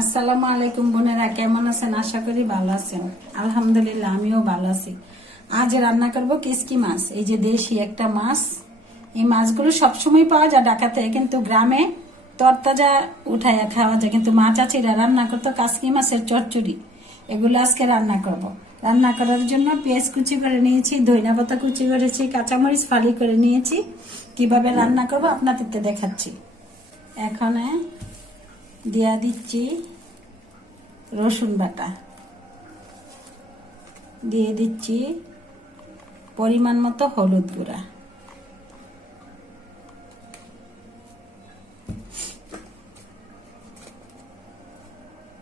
আসসালামু আলাইকুম বোনেরা, কেমন আছেন? আশা করি ভালো আছেন। আলহামদুলিল্লাহ, আমিও ভালো আছি। আজ রান্না করব কিসকি মাছ। এই যে দেশি একটা মাছ। এই মাছগুলো সবসময় পাওয়া যায় ঢাকাতে, কিন্তু গ্রামে তরতাজা উঠাইয়া খাওয়া যায়। কিন্তু মা চাচিরা রান্না করতো কাসকি মাছের চচ্চড়ি। এগুলো আজকে রান্না করব। রান্না করার জন্য পেঁয়াজ কুচি করে নিয়েছি, ধনিয়া পাতা কুচি করেছি, কাঁচামরিচ ফালি করে নিয়েছি। কিভাবে রান্না করব আপনাদেরকে দেখাচ্ছি। এখানে দিয়া দিচ্ছি রসুন বাটা, দিয়ে দিচ্ছি পরিমাণ মতো হলুদ গুঁড়া,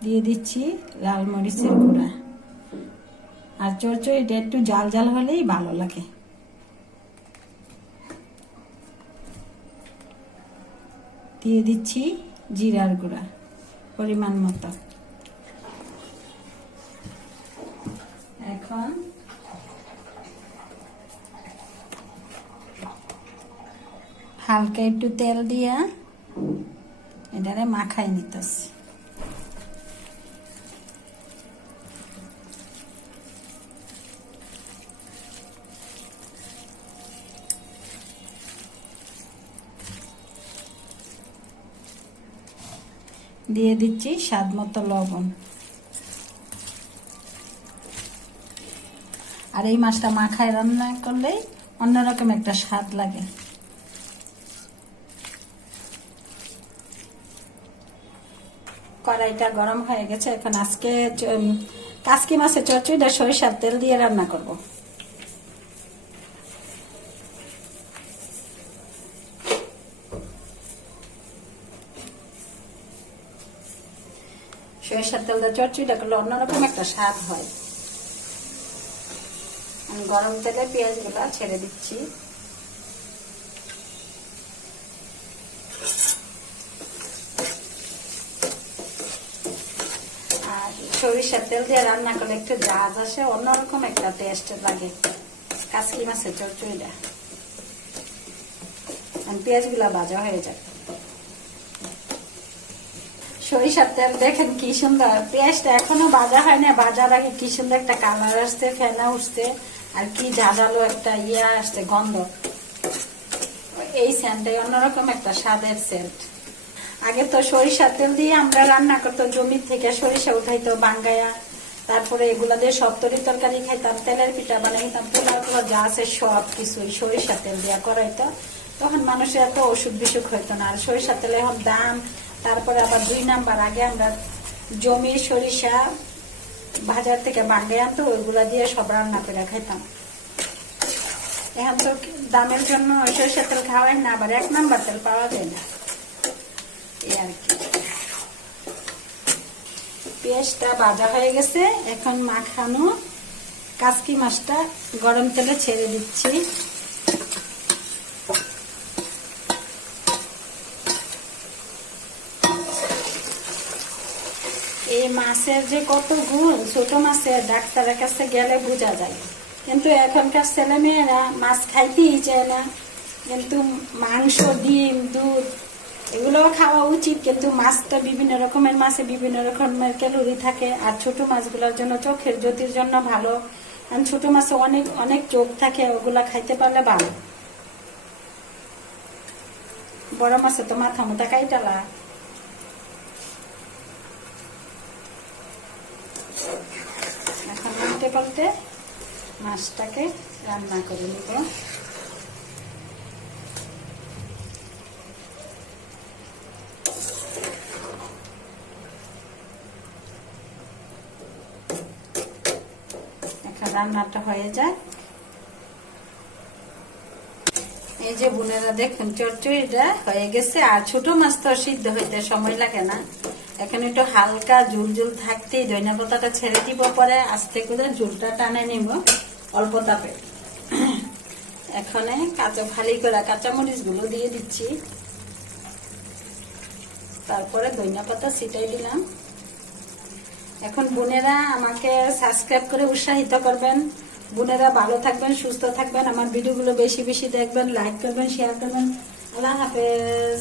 দিয়ে দিচ্ছি লাল মরিচের গুঁড়া। আর চচ্চড়িটা একটু জাল জাল হলেই ভালো লাগে। দিয়ে দিচ্ছি জিরার গুঁড়া পরিমাণ মতো। এখন হালকা একটু তেল দিয়া এটারে মাখাই নিতেছি। দিয়ে দিচ্ছি স্বাদ মতো লবণ। আর এই মাছটা মাখায় রান্না করলে অন্যরকম একটা স্বাদ লাগে। কড়াইটা গরম হয়ে গেছে। এখন আজকে কাসকি মাছের চচ্চড়িটা সরিষার তেল দিয়ে রান্না করব। সরিষার তেল দিয়ে চচ্চড়িটা করলে অন্যরকম একটা স্বাদ হয়। আমি গরম তেলে পেঁয়াজগুলো ছেড়ে দিচ্ছি। আর সরিষার তেল দিয়ে রান্না করলে একটু ঝাঁজ আসে, অন্যরকম একটা টেস্ট লাগে কাসকি মাছের চচ্চড়িটা। পেঁয়াজগুলা ভাজা হয়ে যায়। সরিষার তেল দেখেন কি সুন্দর, পেঁয়াজটা এখনো ভাজা হয় না, ভাজার আগে কি সুন্দর একটা কালার আসছে, ফেনা উঠছে, আর কি ঝাঁঝালো একটা আসছে গন্ধ। এই সেন্টটাই অন্যরকম একটা স্বাদের সেন্ট। আগে তো সরিষার তেল দিয়ে আমরা রান্না করতো, জমি থেকে সরিষা উঠাইতো বাঙ্গায়া, তারপরে এগুলা দিয়ে সব তরকারি খাইতাম, তেলের পিঠা বানাইতাম, পোলাও যা আছে সব কিছুই সরিষার তেল দিয়ে করাইতো। তখন মানুষের এত অসুখ বিসুখ হইতো না। আর সরিষার তেল এখন দাম। তারপরে আবার 2 নাম্বার, আগে আমরা জমির সরিষা বাজার থেকে বাঙ্গাই আনতো, ওইগুলা দিয়ে সব রান্না করে খাইতাম। এখন তো দামের জন্য সরিষার তেল খাওয়াই না, আবার 1 নাম্বার তেল পাওয়া যায় না। এই আর কি। পেঁয়াজটা ভাজা হয়ে গেছে। এখন মাখানো কাসকি মাছটা গরম তেলে ছেড়ে দিচ্ছি। এই মাছের যে কত গুণ, ছোট মাছের ডাক্তারের কাছে গেলে বোঝা যায়। কিন্তু এখনকার ছেলে মেয়েরা মাছ খাইতেই চায় না। কিন্তু মাংস, ডিম, দুধ এগুলো খাওয়া উচিত, কিন্তু মাছটা বিভিন্ন রকমের মাছে বিভিন্ন রকমের ক্যালোরি থাকে। আর ছোট মাছগুলোর জন্য চোখের জ্যোতির জন্য ভালো। আর ছোট মাছে অনেক অনেক চোখ থাকে, ওগুলা খাইতে পারলে ভালো। বড় মাছে তো মাথা মোটা কাইটালা। এখন উল্টে পাল্টে মাছটাকে রান্না করে নিব। এখন রান্নাটা হয়ে যায়। এই যে বোনেরা দেখুন, চচ্চড়িটা হয়ে গেছে। আর ছোট মাছ তো সিদ্ধ হইতে সময় লাগে না। এখন একটু হালকা ঝুল ঝুল থাকতেই ধনিয়া পাতাটা ছেড়ে দিব, পরে আস্তে করে ঝুলটা টানে নিব অল্প তাপে। এখানে ফালি করা কাঁচামরিচ গুলো দিয়ে দিচ্ছি, তারপরে ধনিয়া পাতা ছিটাই দিলাম। এখন বোনেরা আমাকে সাবস্ক্রাইব করে উৎসাহিত করবেন। বোনেরা ভালো থাকবেন, সুস্থ থাকবেন, আমার ভিডিওগুলো বেশি বেশি দেখবেন, লাইক করবেন, শেয়ার করবেন। আল্লাহ হাফেজ।